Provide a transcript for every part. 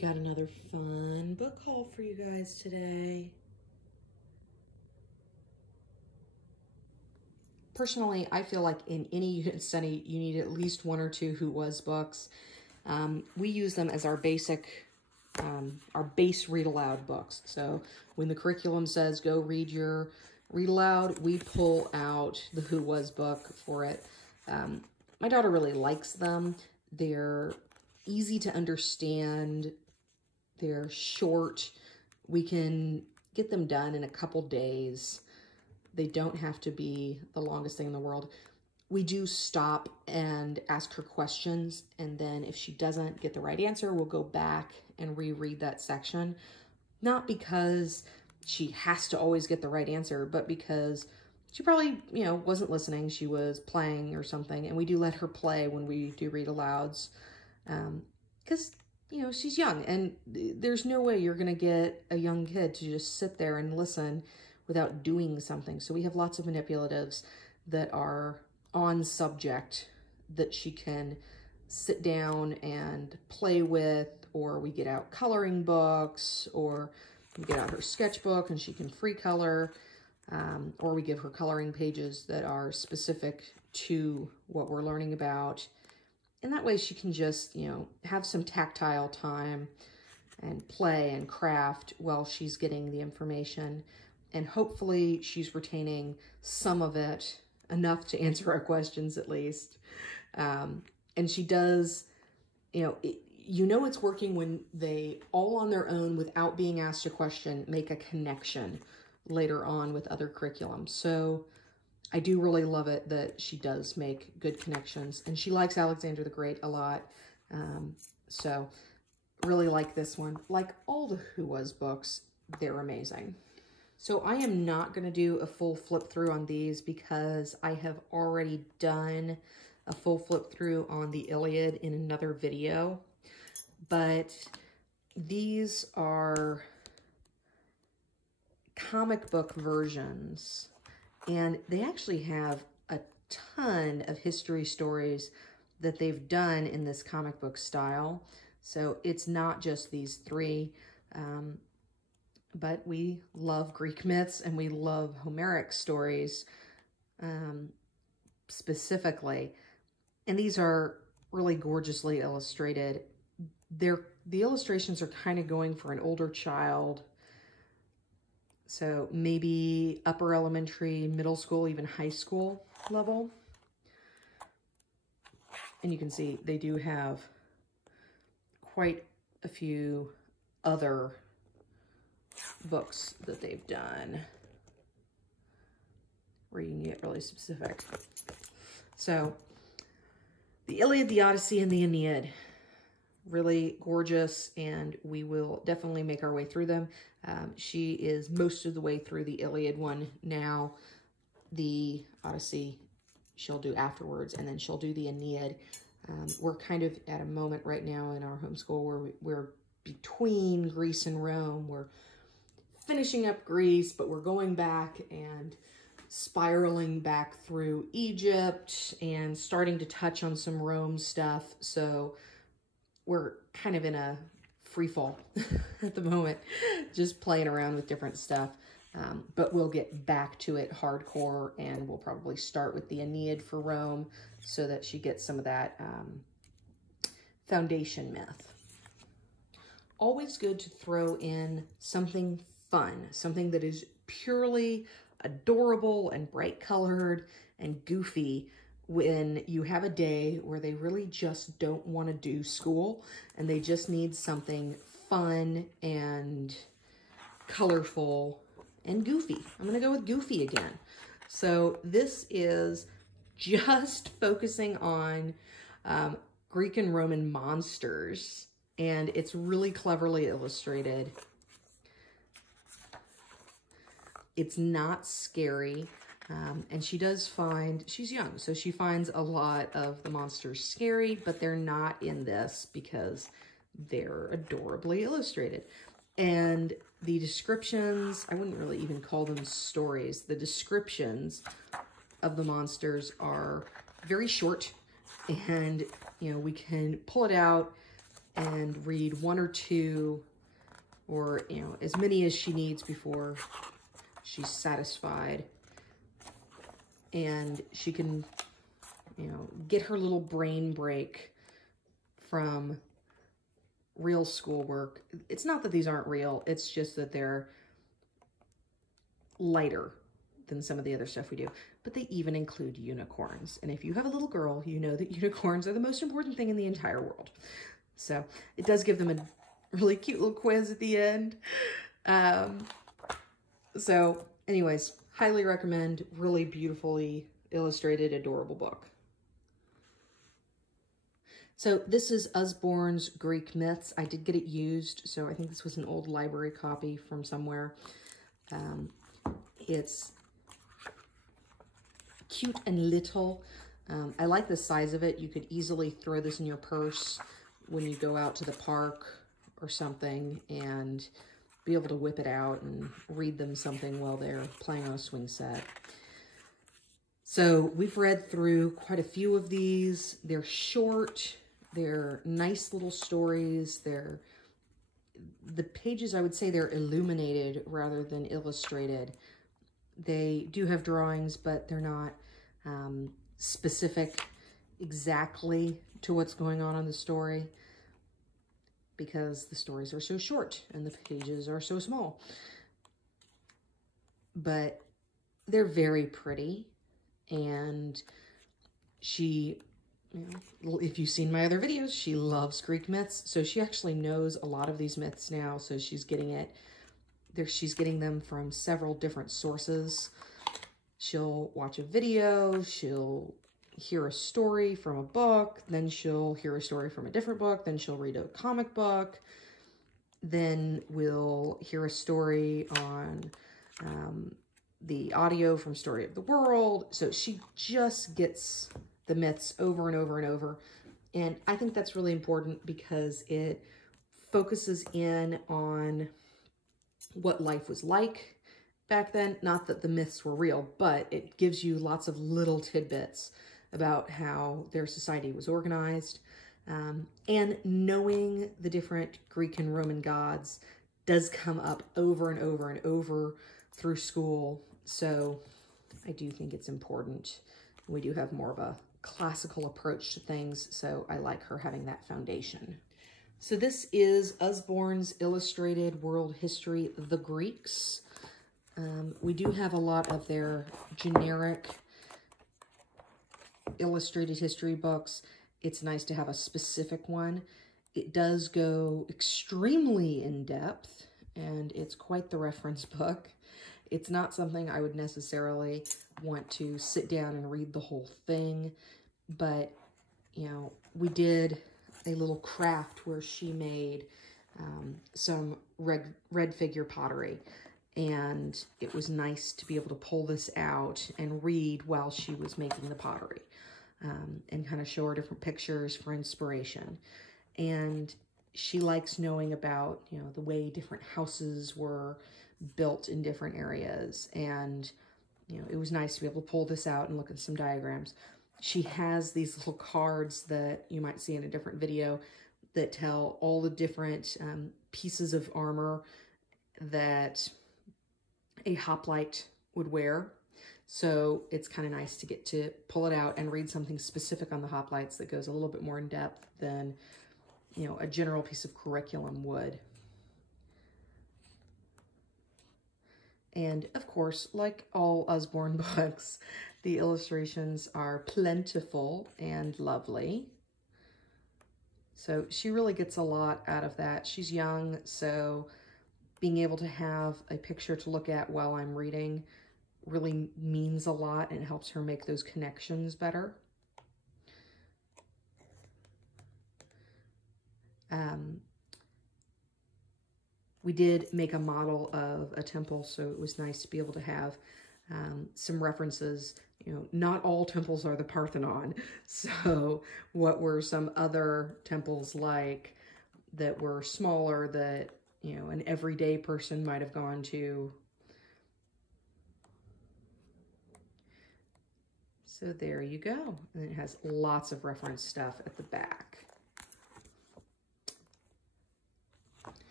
got another fun book haul for you guys today. Personally, I feel like in any unit study, you need at least one or two Who Was books. We use them as our base read aloud books. So when the curriculum says go read aloud, we pull out the Who Was book for it. My daughter really likes them. They're easy to understand. They're short. We can get them done in a couple days. They don't have to be the longest thing in the world. We do stop and ask her questions, and then if she doesn't get the right answer, we'll go back and reread that section. Not because she has to always get the right answer, but because she probably, wasn't listening. She was playing or something, and we do let her play when we do read alouds. Because, she's young, and there's no way you're going to get a young kid to just sit there and listen without doing something. So we have lots of manipulatives that are on subject that she can sit down and play with, or we get out coloring books, or we get out her sketchbook and she can free color, or we give her coloring pages that are specific to what we're learning about. And that way she can just, have some tactile time and play and craft while she's getting the information. And hopefully she's retaining some of it, enough to answer our questions at least. And she does, it's working when they all on their own, without being asked a question, make a connection later on with other curriculum. So I do really love it that she does make good connections, and she likes Alexander the Great a lot. So really like this one. Like all the Who Was books, they're amazing. So I am not going to do a full flip through on these because I have already done a full flip through on the Iliad in another video. But these are comic book versions, and they actually have a ton of history stories that they've done in this comic book style. So it's not just these three. But we love Greek myths, and we love Homeric stories specifically. And these are really gorgeously illustrated. The illustrations are kind of going for an older child. So maybe upper elementary, middle school, even high school level. And you can see they do have quite a few other books that they've done where you can get really specific. So the Iliad, the Odyssey, and the Aeneid, really gorgeous, and we will definitely make our way through them. She is most of the way through the Iliad one now. The Odyssey she'll do afterwards, and then she'll do the Aeneid. We're kind of at a moment right now in our homeschool where we're between Greece and Rome. We're finishing up Greece, but we're going back and spiraling back through Egypt and starting to touch on some Rome stuff. So we're kind of in a free fall at the moment, just playing around with different stuff. But we'll get back to it hardcore, and we'll probably start with the Aeneid for Rome so that she gets some of that foundation myth. Always good to throw in something fun, something that is purely adorable and bright colored and goofy when you have a day where they really just don't want to do school and they just need something fun and colorful and goofy. I'm going to go with goofy again. So this is just focusing on Greek and Roman monsters, and it's really cleverly illustrated. It's not scary, and she does find, she's young, so she finds a lot of the monsters scary, but they're not in this because they're adorably illustrated. And the descriptions, I wouldn't really even call them stories. The descriptions of the monsters are very short, and we can pull it out and read one or two, or, you know, as many as she needs before she's satisfied. And she can, you know, get her little brain break from real schoolwork. It's not that these aren't real, it's just that they're lighter than some of the other stuff we do. But they even include unicorns. And if you have a little girl, you know that unicorns are the most important thing in the entire world. So it does give them a really cute little quiz at the end. So anyways, highly recommend. Really beautifully illustrated, adorable book. So this is Usborne's Greek Myths. I did get it used, so I think this was an old library copy from somewhere. It's cute and little. I like the size of it. You could easily throw this in your purse when you go out to the park or something and be able to whip it out and read them something while they're playing on a swing set. So we've read through quite a few of these. They're short. They're nice little stories. The pages, I would say they're illuminated rather than illustrated. They do have drawings, but they're not specific exactly to what's going on in the story, because the stories are so short and the pages are so small. But they're very pretty, and she, you know, if you've seen my other videos, she loves Greek myths, so she actually knows a lot of these myths now, so she's getting it. She's getting them from several different sources. She'll watch a video, she'll hear a story from a book, then she'll hear a story from a different book, then she'll read a comic book, then we'll hear a story on the audio from Story of the World. So she just gets the myths over and over and over. And I think that's really important because it focuses in on what life was like back then. Not that the myths were real, but it gives you lots of little tidbits about how their society was organized. And knowing the different Greek and Roman gods does come up over and over and over through school. So I do think it's important. We do have more of a classical approach to things, so I like her having that foundation. So this is Usborne's Illustrated World History, The Greeks. We do have a lot of their generic illustrated history books. It's nice to have a specific one. It does go extremely in depth, and it's quite the reference book. It's not something I would necessarily want to sit down and read the whole thing, but, you know, we did a little craft where she made some red figure pottery, and it was nice to be able to pull this out and read while she was making the pottery, and kind of show her different pictures for inspiration. And she likes knowing about, you know, the way different houses were built in different areas. And, you know, it was nice to be able to pull this out and look at some diagrams. She has these little cards that you might see in a different video that tell all the different pieces of armor that a hoplite would wear. So it's kind of nice to get to pull it out and read something specific on the hoplites that goes a little bit more in depth than, you know, a general piece of curriculum would. And of course, like all Usborne books, the illustrations are plentiful and lovely. So she really gets a lot out of that. She's young, so being able to have a picture to look at while I'm reading really means a lot, and it helps her make those connections better. We did make a model of a temple, so it was nice to be able to have some references. You know, not all temples are the Parthenon. So what were some other temples like that were smaller that, you know, an everyday person might have gone to? So there you go. And it has lots of reference stuff at the back.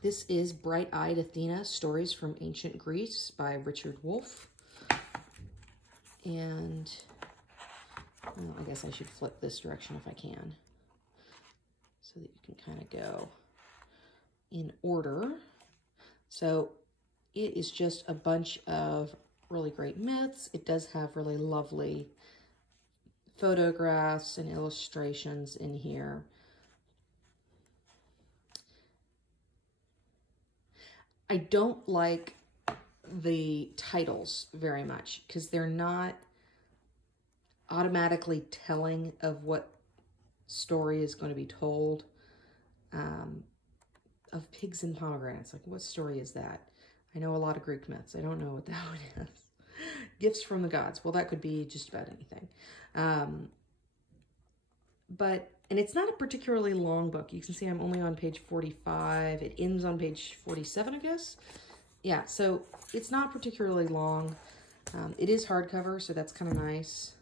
This is Bright-Eyed Athena, Stories from Ancient Greece by Richard Wolff. And well, I guess I should flip this direction if I can, so that you can kind of go in order. So it is just a bunch of really great myths. It does have really lovely photographs and illustrations in here. I don't like the titles very much because they're not automatically telling of what story is going to be told. Of pigs and pomegranates, like what story is that? I know a lot of Greek myths. I don't know what that one is. Gifts from the gods. Well, that could be just about anything. And it's not a particularly long book. You can see I'm only on page 45. It ends on page 47, I guess. Yeah, so it's not particularly long. It is hardcover, so that's kind of nice.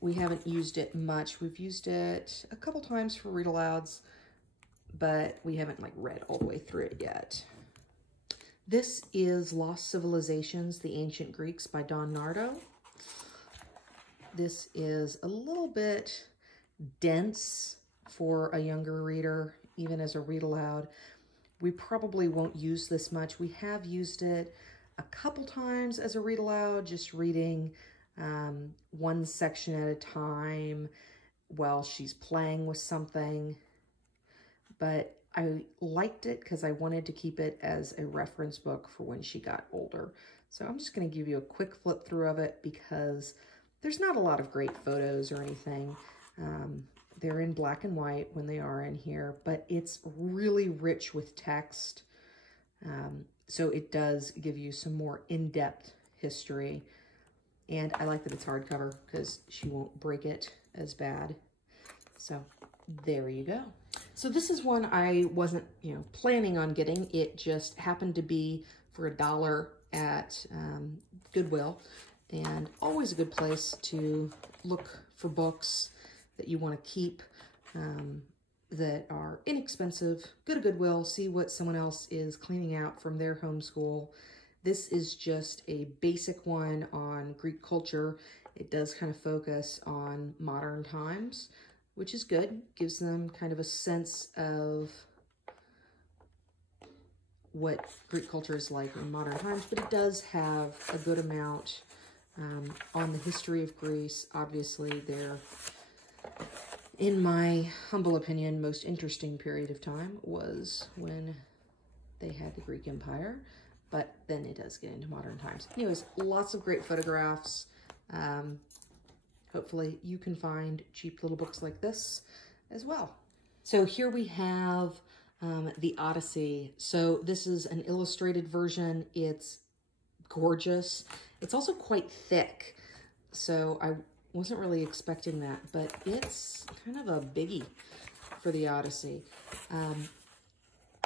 We haven't used it much. We've used it a couple times for read-alouds, but we haven't like read all the way through it yet. This is Lost Civilizations, The Ancient Greeks by Don Nardo. This is a little bit dense for a younger reader, even as a read-aloud. We probably won't use this much. We have used it a couple times as a read-aloud, just reading one section at a time while she's playing with something. But I liked it because I wanted to keep it as a reference book for when she got older. So I'm just going to give you a quick flip through of it because there's not a lot of great photos or anything. They're in black and white when they are in here, but it's really rich with text. So it does give you some more in-depth history. And I like that it's hardcover because she won't break it as bad. So there you go. So this is one I wasn't, planning on getting. It just happened to be for $1 at Goodwill. And always a good place to look for books that you want to keep that are inexpensive. Go to Goodwill, see what someone else is cleaning out from their homeschool. This is just a basic one on Greek culture. It does kind of focus on modern times, which is good. Gives them kind of a sense of what Greek culture is like in modern times, but it does have a good amount on the history of Greece. Obviously, they're, in my humble opinion, most interesting period of time was when they had the Greek Empire, but then it does get into modern times. Anyways, lots of great photographs. Hopefully you can find cheap little books like this as well. So here we have the Odyssey. So this is an illustrated version. It's gorgeous. It's also quite thick, so I wasn't really expecting that, but it's kind of a biggie for the Odyssey.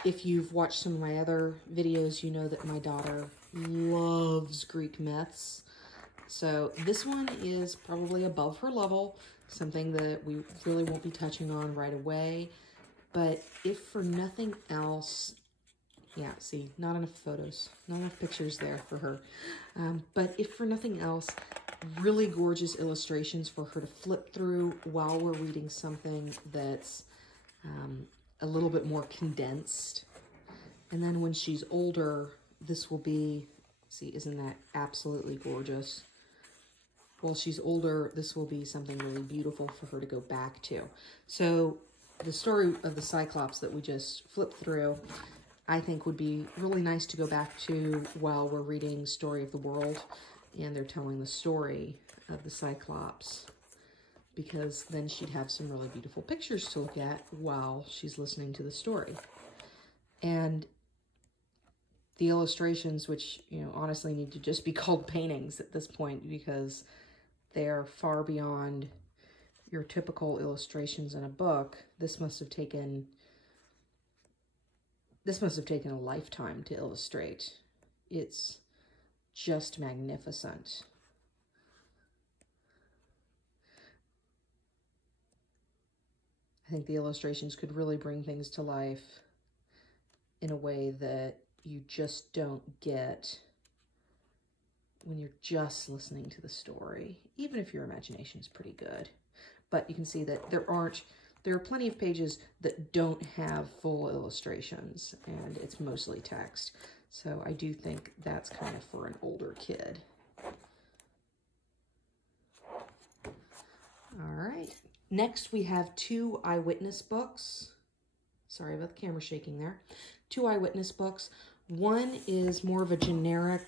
If you've watched some of my other videos, you know that my daughter loves Greek myths. So this one is probably above her level, something that we really won't be touching on right away. But if for nothing else, yeah, see, not enough photos, not enough pictures there for her. But if for nothing else, really gorgeous illustrations for her to flip through while we're reading something that's a little bit more condensed. And then when she's older, this will be, see, isn't that absolutely gorgeous? While she's older, this will be something really beautiful for her to go back to. So the story of the Cyclops that we just flipped through, I think would be really nice to go back to while we're reading Story of the World and they're telling the story of the Cyclops, because then she'd have some really beautiful pictures to look at while she's listening to the story. And the illustrations, which, honestly need to just be called paintings at this point because they are far beyond your typical illustrations in a book. This must have taken a lifetime to illustrate. It's just magnificent. think the illustrations could really bring things to life in a way that you just don't get when you're just listening to the story, even if your imagination is pretty good. But you can see that there are plenty of pages that don't have full illustrations, and it's mostly text. So I do think that's kind of for an older kid. All right. Next, we have 2 Eyewitness books. Sorry about the camera shaking there. 2 Eyewitness books. One is more of a generic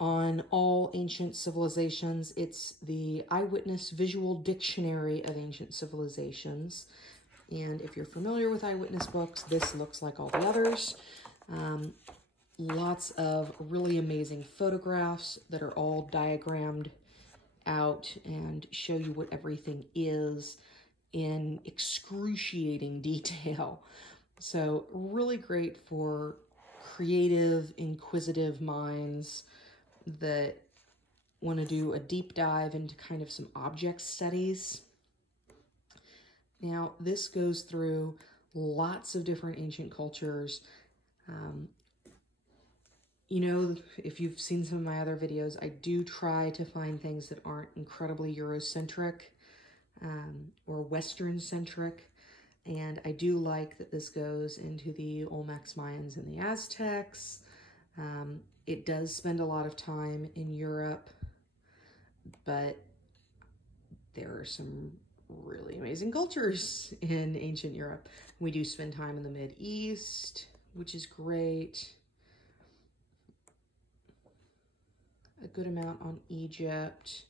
on all ancient civilizations. It's the Eyewitness Visual Dictionary of Ancient Civilizations. And if you're familiar with Eyewitness books, this looks like all the others. Lots of really amazing photographs that are all diagrammed out and show you what everything is in excruciating detail. So really great for creative, inquisitive minds that want to do a deep dive into kind of some object studies. Now, this goes through lots of different ancient cultures. You know, if you've seen some of my other videos, I do try to find things that aren't incredibly Eurocentric or Western-centric. And I do like that this goes into the Olmecs, Mayans, and the Aztecs. It does spend a lot of time in Europe, but there are some really amazing cultures in ancient Europe. We do spend time in the Mideast, which is great. A good amount on Egypt,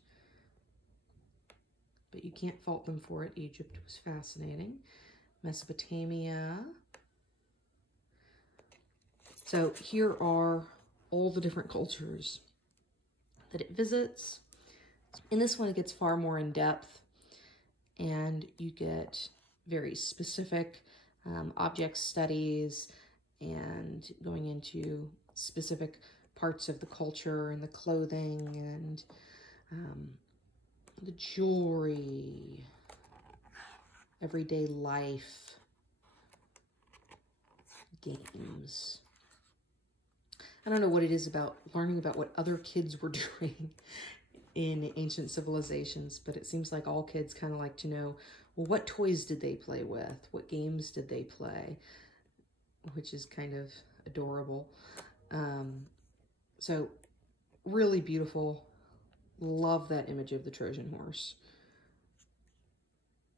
but you can't fault them for it. Egypt was fascinating. Mesopotamia. So here are all the different cultures that it visits. In this one, it gets far more in depth, and you get very specific object studies and going into specific parts of the culture and the clothing and the jewelry, everyday life, games. I don't know what it is about learning about what other kids were doing in ancient civilizations, but it seems like all kids kind of like to know, well, what toys did they play with? What games did they play? Which is kind of adorable. So really beautiful. Love that image of the Trojan horse.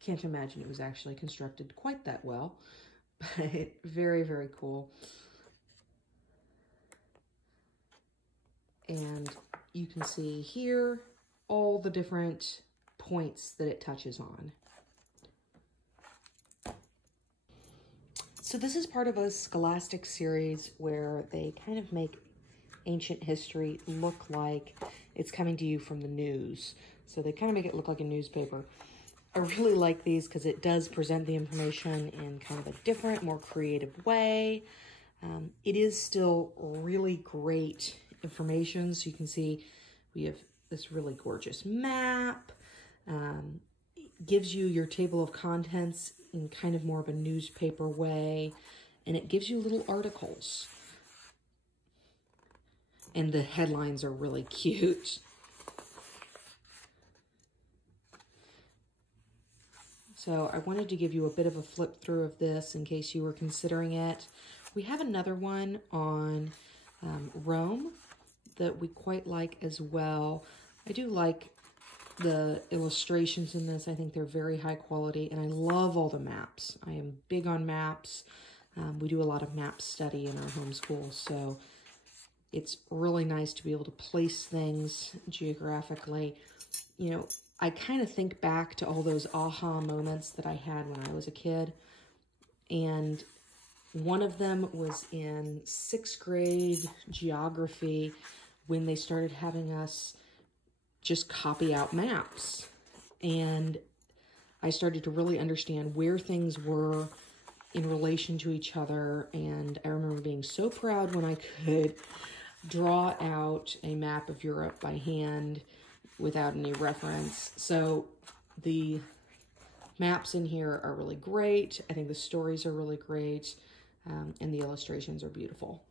Can't imagine it was actually constructed quite that well, but very, very cool. And you can see here all the different points that it touches on. So this is part of a scholastic series where they kind of make ancient history look like it's coming to you from the news. So they kind of make it look like a newspaper. I really like these because it does present the information in kind of a different, more creative way. It is still really great information. So you can see we have this really gorgeous map. It gives you your table of contents in kind of more of a newspaper way. And it gives you little articles. And the headlines are really cute. So I wanted to give you a bit of a flip through of this in case you were considering it. We have another one on Rome that we quite like as well. I do like the illustrations in this. I think they're very high quality, and I love all the maps. I am big on maps. We do a lot of map study in our homeschool, so it's really nice to be able to place things geographically. You know, I kind of think back to all those aha moments that I had when I was a kid. And one of them was in 6th grade geography when they started having us just copy out maps. And I started to really understand where things were in relation to each other. And I remember being so proud when I could draw out a map of Europe by hand without any reference. So the maps in here are really great. I think the stories are really great, and the illustrations are beautiful.